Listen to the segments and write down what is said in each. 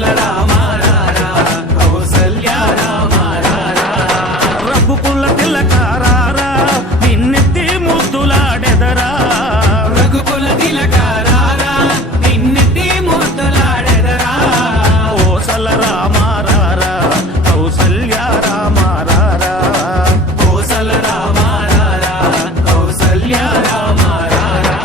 కోసల రామ రారా కౌసల్య రామ రారా రఘుకుల తిలకారారా నిన్నెత్తి ముద్దులాడెదరా రఘుకుల తిలకారారా నిన్నెత్తి ముద్దులాడెదరా కోసల రామారారా కౌసల్య రామారారా కోసల రామ రారా కౌసల్య రామ రారా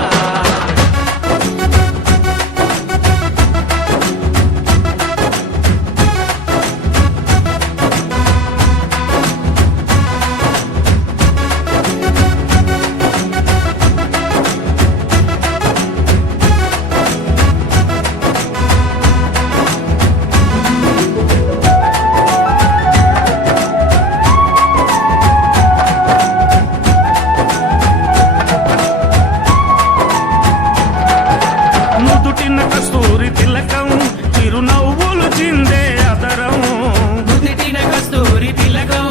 నుదుటిన కస్తూరి తిలకం చిరునవ్వులు చిందే అదరం నుదిటిన కస్తూరి తిలకం